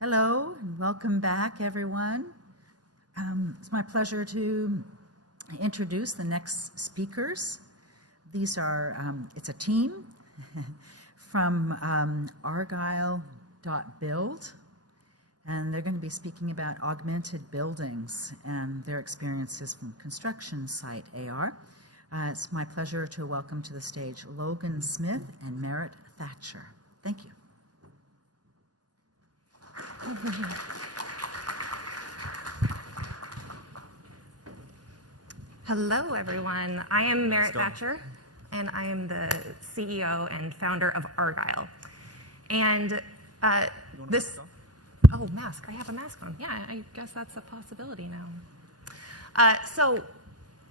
Hello, and welcome back, everyone. It's my pleasure to introduce the next speakers. These are, it's a team from Argyle.build, and they're going to be speaking about augmented buildings and their experiences from construction site AR. It's my pleasure to welcome to the stage Logan Smith and Merritt Thatcher. Thank you. Hello, everyone. I am Merritt Thatcher, and I am the CEO and founder of Argyle. And this, oh, mask. I have a mask on. Yeah, I guess that's a possibility now. So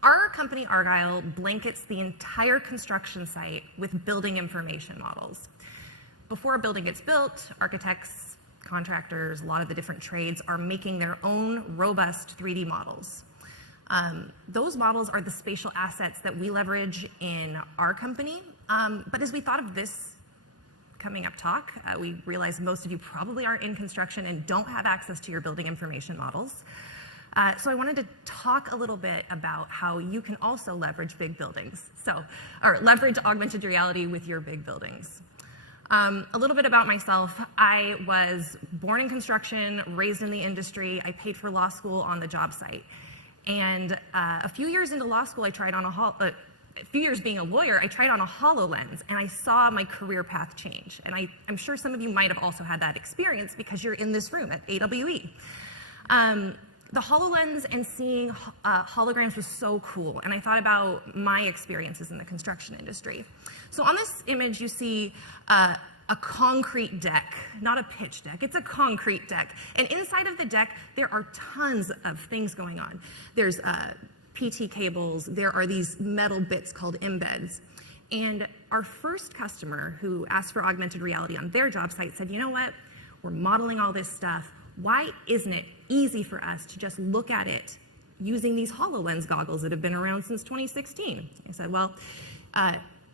our company, Argyle, blankets the entire construction site with building information models. Before a building gets built, architects, contractors, a lot of the different trades are making their own robust 3D models. Those models are the spatial assets that we leverage in our company. But as we thought of this coming up talk, we realized most of you probably aren't in construction and don't have access to your building information models. So I wanted to talk a little bit about how you can also leverage big buildings. Or leverage augmented reality with your big buildings. A little bit about myself. I was born in construction, raised in the industry. I paid for law school on the job site. And a few years into law school, I tried on a few years being a lawyer, I tried on a HoloLens, and I saw my career path change. And I'm sure some of you might have also had that experience because you're in this room at AWE. The HoloLens and seeing holograms was so cool, and I thought about my experiences in the construction industry. So on this image, you see a concrete deck, not a pitch deck, it's a concrete deck. And inside of the deck, there are tons of things going on. There's PT cables, there are these metal bits called Embeds. And our first customer who asked for augmented reality on their job site said, you know what, we're modeling all this stuff. Why isn't it easy for us to just look at it using these HoloLens goggles that have been around since 2016? I said, well,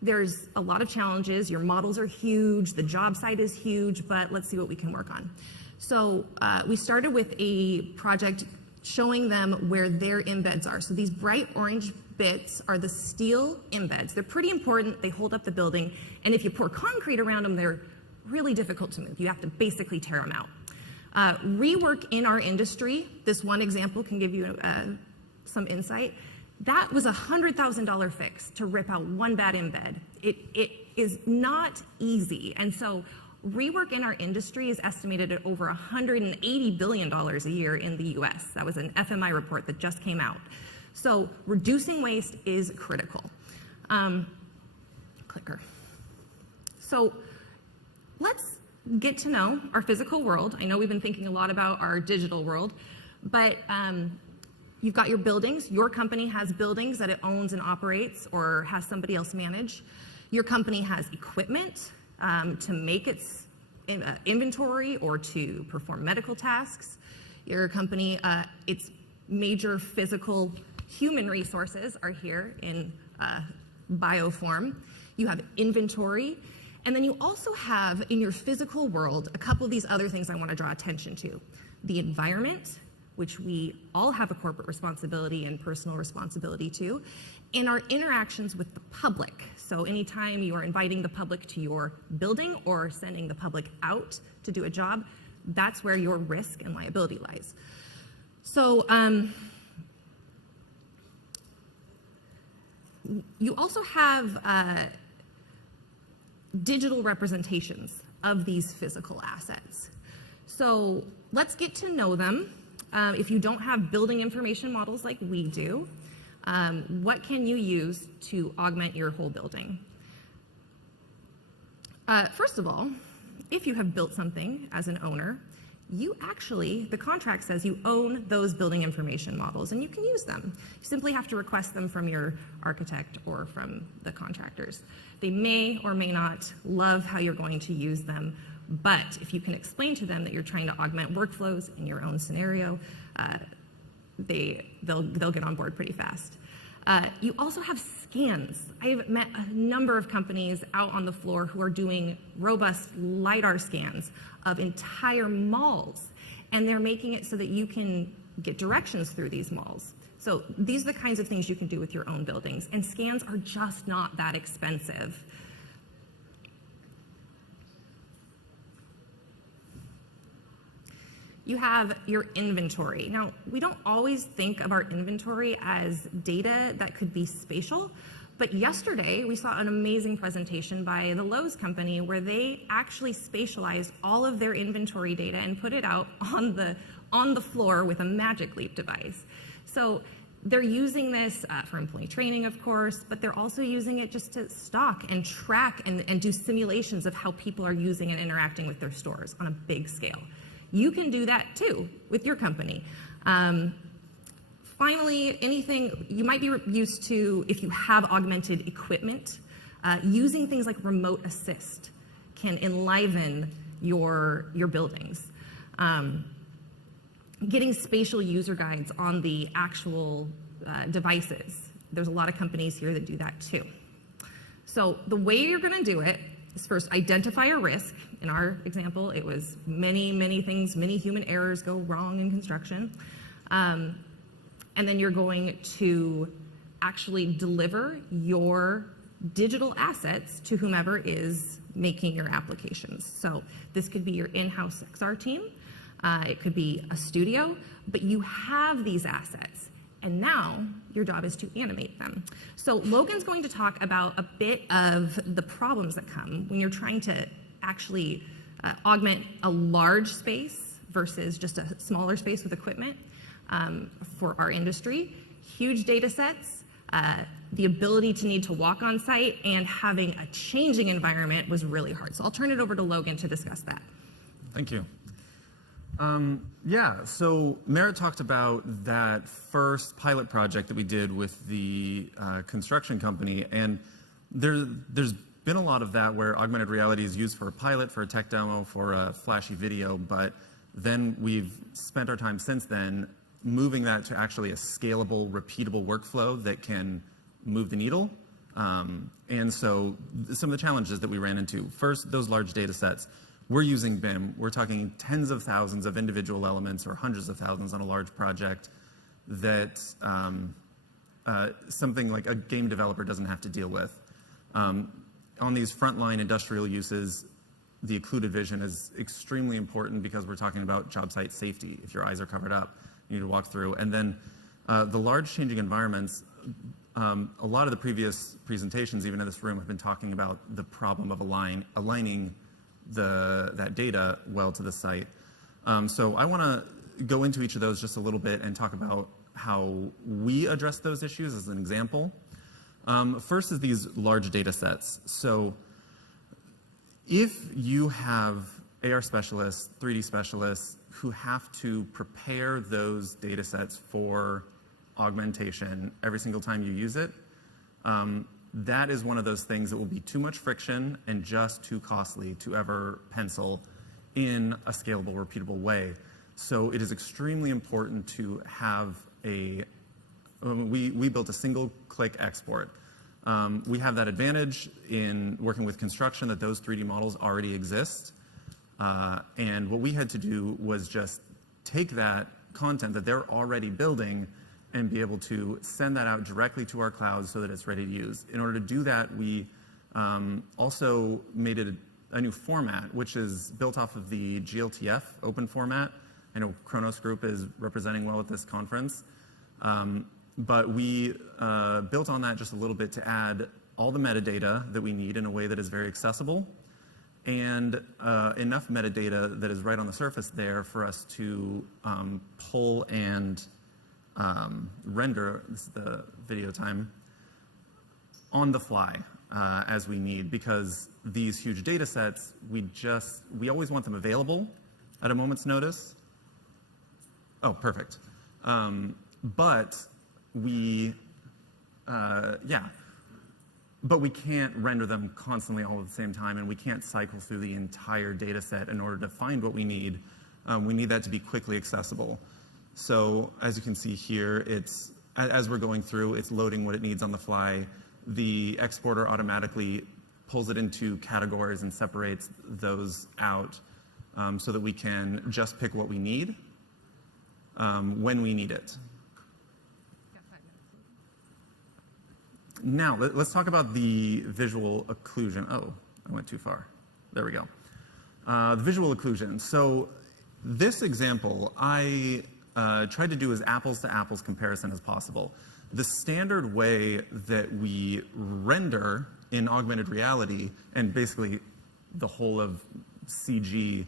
there's a lot of challenges. Your models are huge, the job site is huge, but let's see what we can work on. So we started with a project showing them where their embeds are. So these bright orange bits are the steel embeds. They're pretty important, they hold up the building, and if you pour concrete around them, they're really difficult to move. You have to basically tear them out. Rework in our industry, this one example can give you some insight. That was a $100,000 fix to rip out one bad embed. It is not easy. And so rework in our industry is estimated at over $180 billion a year in the US. That was an FMI report that just came out. So reducing waste is critical. Clicker. So let's get to know our physical world. I know we've been thinking a lot about our digital world, but you've got your buildings. Your company has buildings that it owns and operates or has somebody else manage. Your company has equipment to make its inventory or to perform medical tasks. Your company, its major physical human resources are here in bioform. You have inventory. And then you also have in your physical world a couple of these other things I want to draw attention to. The environment, which we all have a corporate responsibility and personal responsibility to, and our interactions with the public. So anytime you are inviting the public to your building or sending the public out to do a job, that's where your risk and liability lies. So you also have digital representations of these physical assets. So let's get to know them. If you don't have building information models like we do, what can you use to augment your whole building? First of all, if you have built something as an owner, you actually, the contract says you own those building information models and you can use them. You simply have to request them from your architect or from the contractors. They may or may not love how you're going to use them, but if you can explain to them that you're trying to augment workflows in your own scenario, they'll get on board pretty fast. You also have scans. I've met a number of companies out on the floor who are doing robust LiDAR scans of entire malls, and they're making it so that you can get directions through these malls. So these are the kinds of things you can do with your own buildings, and scans are just not that expensive. You have your inventory. Now, we don't always think of our inventory as data that could be spatial, but yesterday we saw an amazing presentation by the Lowe's company where they actually spatialized all of their inventory data and put it out on the floor with a Magic Leap device. So they're using this for employee training, of course, but they're also using it just to stock and track and do simulations of how people are using and interacting with their stores on a big scale. You can do that too with your company. Finally, anything you might be used to if you have augmented equipment, using things like remote assist can enliven your buildings. Getting spatial user guides on the actual devices. There's a lot of companies here that do that too. So the way you're gonna do it is first identify a risk. In our example, it was many things, many human errors go wrong in construction. And then you're going to actually deliver your digital assets to whomever is making your applications. So this could be your in-house XR team. It could be a studio, but you have these assets. And now your job is to animate them. So Logan's going to talk about a bit of the problems that come when you're trying to actually augment a large space versus just a smaller space with equipment for our industry. Huge data sets, the ability to need to walk on site, and having a changing environment was really hard. So I'll turn it over to Logan to discuss that. Thank you. Yeah, so Merritt talked about that first pilot project that we did with the construction company, and there's been a lot of that where augmented reality is used for a pilot, for a tech demo, for a flashy video, but then we've spent our time since then moving that to actually a scalable, repeatable workflow that can move the needle. And so some of the challenges that we ran into, first, those large data sets. We're using BIM. We're talking tens of thousands of individual elements or hundreds of thousands on a large project that something like a game developer doesn't have to deal with. On these frontline industrial uses, the occluded vision is extremely important because we're talking about job site safety. If your eyes are covered up, you need to walk through. And then the large changing environments, a lot of the previous presentations, even in this room, have been talking about the problem of aligning that data well to the site. So I want to go into each of those just a little bit and talk about how we address those issues as an example. First is these large data sets. So if you have AR specialists, 3D specialists who have to prepare those data sets for augmentation every single time you use it, that is one of those things that will be too much friction and just too costly to ever pencil in a scalable, repeatable way. So it is extremely important to have we built a single click export. We have that advantage in working with construction that those 3D models already exist. And what we had to do was just take that content that they're already building and be able to send that out directly to our cloud so that it's ready to use. In order to do that, we also made it a new format, which is built off of the GLTF open format. I know Kronos Group is representing well at this conference. But we built on that just a little bit to add all the metadata that we need in a way that is very accessible and enough metadata that is right on the surface there for us to pull and render, this is the video time, on the fly as we need, because these huge data sets, we always want them available at a moment's notice. Oh, perfect. But we can't render them constantly all at the same time, and we can't cycle through the entire data set in order to find what we need. We need that to be quickly accessible. So as you can see here, it's as we're going through, it's loading what it needs on the fly. The exporter automatically pulls it into categories and separates those out so that we can just pick what we need when we need it. Now, let's talk about the visual occlusion. Oh, I went too far. There we go. The visual occlusion. So this example, I tried to do as apples to apples comparison as possible. The standard way that we render in augmented reality, and basically the whole of CG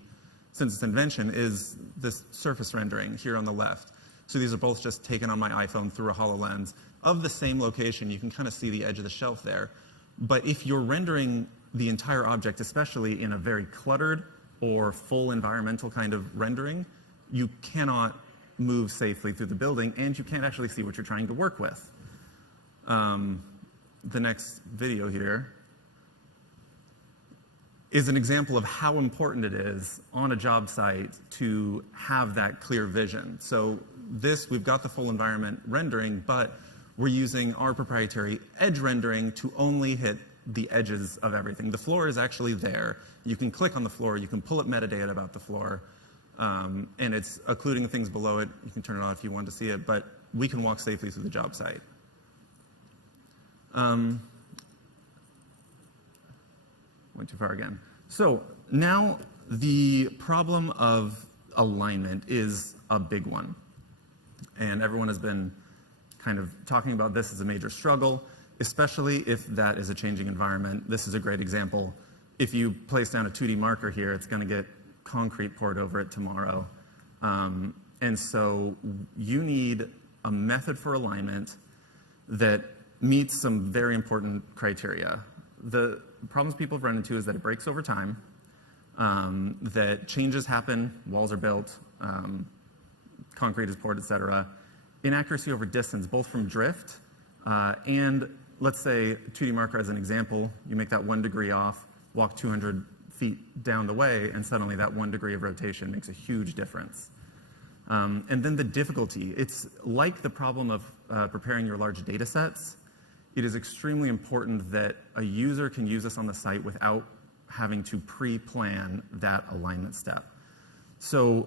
since its invention, is this surface rendering here on the left. So these are both just taken on my iPhone through a HoloLens of the same location. You can kind of see the edge of the shelf there. But if you're rendering the entire object, especially in a very cluttered or full environmental kind of rendering, you cannot move safely through the building, and you can't actually see what you're trying to work with. The next video here is an example of how important it is on a job site to have that clear vision. So we've got the full environment rendering, but we're using our proprietary edge rendering to only hit the edges of everything. The floor is actually there. You can click on the floor, you can pull up metadata about the floor, and it's occluding things below it. You can turn it on if you want to see it, but we can walk safely through the job site. Went too far again. So now the problem of alignment is a big one. And everyone has been kind of talking about this as a major struggle, especially if that is a changing environment. This is a great example. If you place down a 2D marker here, it's going to get concrete poured over it tomorrow. And so you need a method for alignment that meets some very important criteria. The problems people have run into is that it breaks over time, that changes happen, walls are built, concrete is poured, et cetera. Inaccuracy over distance, both from drift and, let's say, 2D marker as an example, you make that 1 degree off, walk 200 feet down the way, and suddenly that 1 degree of rotation makes a huge difference. And then the difficulty, it's like the problem of preparing your large data sets. It is extremely important that a user can use this on the site without having to pre-plan that alignment step. So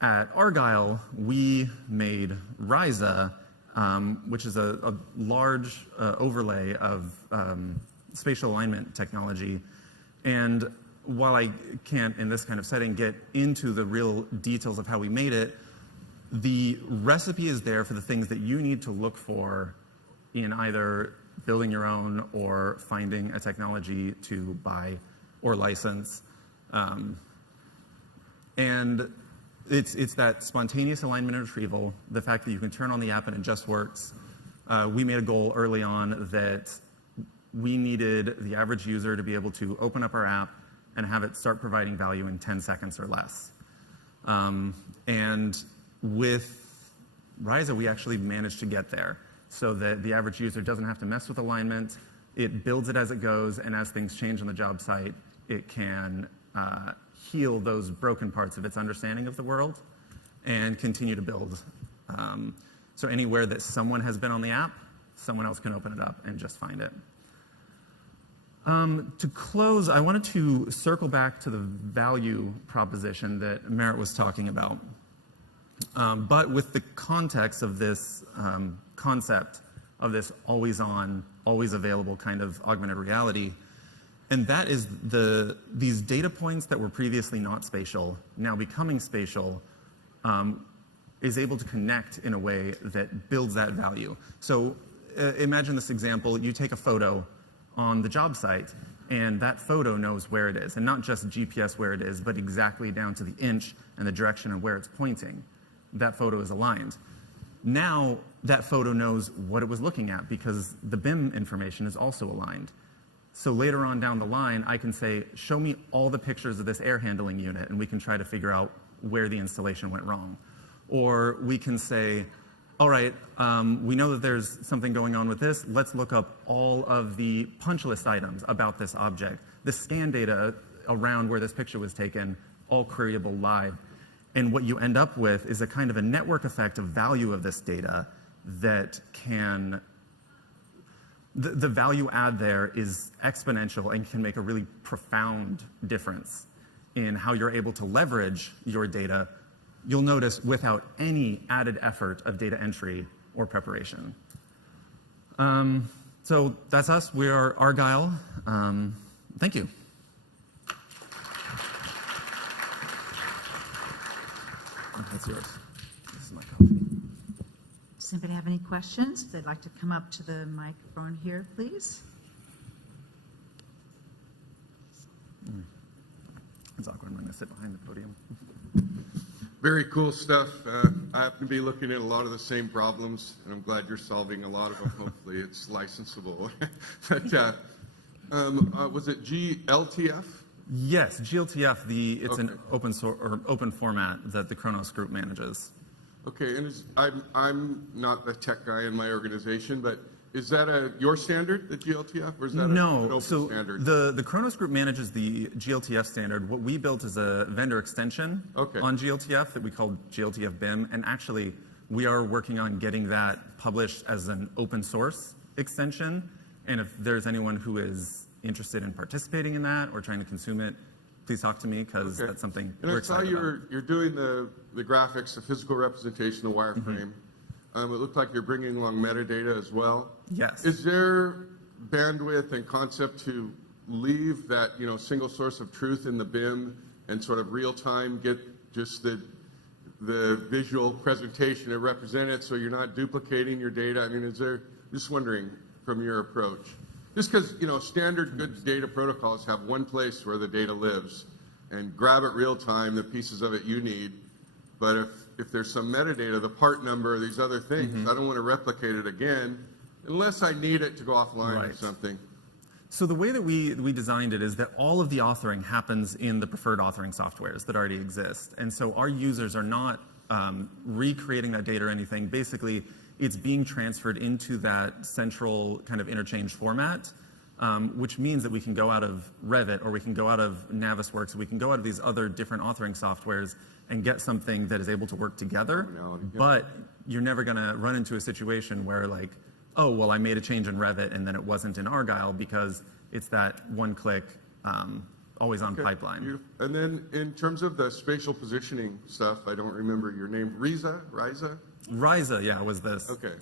at Argyle, we made Ryza, which is a large overlay of spatial alignment technology. And while I can't, in this kind of setting, get into the real details of how we made it, the recipe is there for the things that you need to look for in either building your own or finding a technology to buy or license. And it's that spontaneous alignment and retrieval, the fact that you can turn on the app and it just works. We made a goal early on that we needed the average user to be able to open up our app and have it start providing value in 10 seconds or less. And with Ryza, we actually managed to get there so that the average user doesn't have to mess with alignment. It builds it as it goes, and as things change on the job site, it can heal those broken parts of its understanding of the world and continue to build. So anywhere that someone has been on the app, someone else can open it up and just find it. To close, I wanted to circle back to the value proposition that Merritt was talking about. But with the context of this concept of this always on, always available kind of augmented reality, and that is these data points that were previously not spatial, now becoming spatial, is able to connect in a way that builds that value. So imagine this example, you take a photo on the job site, and that photo knows where it is, and not just GPS where it is, but exactly down to the inch and the direction of where it's pointing. That photo is aligned. Now that photo knows what it was looking at because the BIM information is also aligned. So later on down the line, I can say, show me all the pictures of this air handling unit, and we can try to figure out where the installation went wrong. Or we can say, all right, we know that there's something going on with this. Let's look up all of the punch list items about this object, the scan data around where this picture was taken, all queryable live. And what you end up with is a kind of a network effect of value of this data that can, the value add there is exponential and can make a really profound difference in how you're able to leverage your data, you'll notice, without any added effort of data entry or preparation. So that's us. We are Argyle. Thank you. That's yours. This is my coffee. Does anybody have any questions? If they'd like to come up to the microphone here, please. It's awkward. I'm going to sit behind the podium. Very cool stuff. I happen to be looking at a lot of the same problems, and I'm glad you're solving a lot of them. Hopefully, it's licensable. But was it GLTF? Yes, GLTF. It's Okay. an open source or open format that the Kronos group manages. Okay, and I'm not the tech guy in my organization, but is that your standard, the GLTF, or is that an open so standard? the Kronos group manages the GLTF standard. What we built is a vendor extension on GLTF that we call GLTF BIM, and actually we are working on getting that published as an open source extension. And if there's anyone who is interested in participating in that or trying to consume it, please talk to me, because that's something and we're I saw excited about. you're doing the graphics, the physical representation, the wireframe. It looked like you're bringing along metadata as well. Yes. Is there bandwidth and concept to leave that single source of truth in the BIM and sort of real time get just the visual presentation to represent it, so you're not duplicating your data? I mean, is there? Just wondering from your approach. Just because standard good data protocols have one place where the data lives, and grab it real time, the pieces of it you need. But if there's some metadata, the part number, these other things, I don't want to replicate it again unless I need it to go offline or something. So the way that we designed it is that all of the authoring happens in the preferred authoring softwares that already exist. And so our users are not recreating that data or anything. Basically, it's being transferred into that central kind of interchange format, which means that we can go out of Revit, or we can go out of Navisworks, we can go out of these other different authoring softwares and get something that is able to work together. But you're never going to run into a situation where, like, oh, well, I made a change in Revit and then it wasn't in Argyle, because it's that one-click, always-on pipeline. Beautiful. And then in terms of the spatial positioning stuff, I don't remember your name. Riza? Riza, yeah, was this. Okay.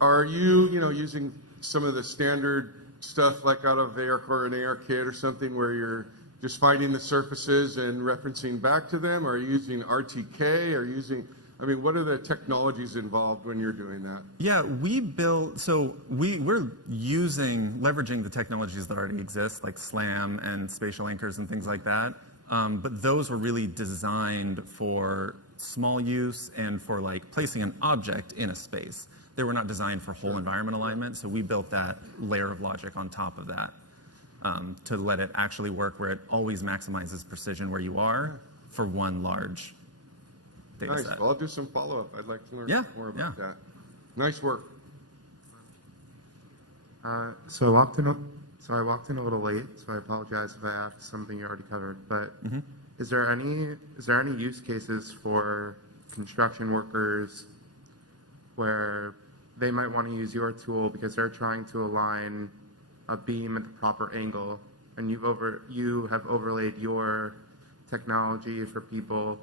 Are you, using some of the standard stuff like out of ARCore and ARKit or something, where you're just finding the surfaces and referencing back to them? Are you using RTK? What are the technologies involved when you're doing that? Yeah, we're leveraging the technologies that already exist, like SLAM and spatial anchors and things like that. But those were really designed for small use and for like placing an object in a space. They were not designed for whole environment alignment, so we built that layer of logic on top of that to let it actually work where it always maximizes precision where you are for one large data set. Nice. Well, I'll do some follow-up. I'd like to learn more about that. Nice work. So I walked in a little late, so I apologize if I asked something you already covered. But is there any use cases for construction workers where they might want to use your tool because they're trying to align a beam at the proper angle, and you have overlaid your technology for people,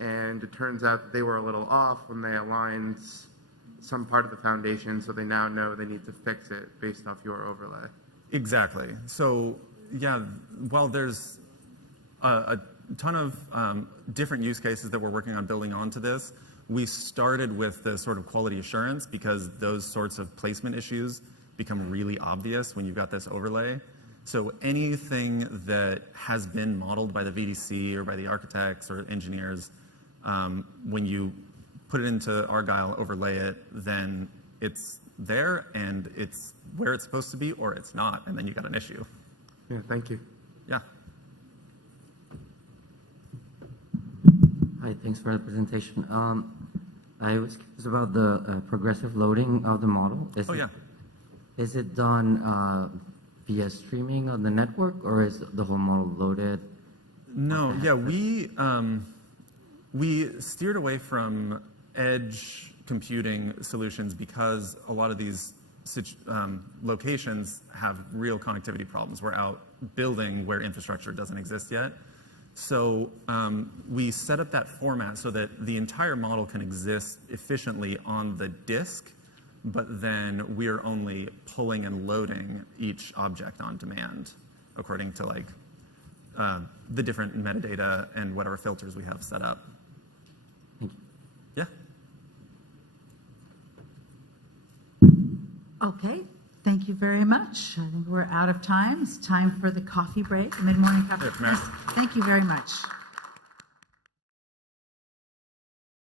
and it turns out that they were a little off when they aligned some part of the foundation, so they now know they need to fix it based off your overlay? Exactly. So yeah, while there's a ton of different use cases that we're working on building onto this, we started with the sort of quality assurance, because those sorts of placement issues become really obvious when you've got this overlay. So anything that has been modeled by the VDC or by the architects or engineers, when you put it into Argyle, overlay it, then it's there and it's where it's supposed to be, or it's not, and then you got an issue. Yeah, thank you. Yeah. Hi, thanks for the presentation. I was curious about the progressive loading of the model. Is it done via streaming on the network, or is the whole model loaded? No, yeah, we steered away from edge computing solutions because a lot of these locations have real connectivity problems. We're out building where infrastructure doesn't exist yet. So we set up that format so that the entire model can exist efficiently on the disk, but then we're only pulling and loading each object on demand according to like the different metadata and whatever filters we have set up. Yeah. Okay, thank you very much. I think we're out of time. It's time for the coffee break, the mid-morning coffee. Merritt. Thank you very much.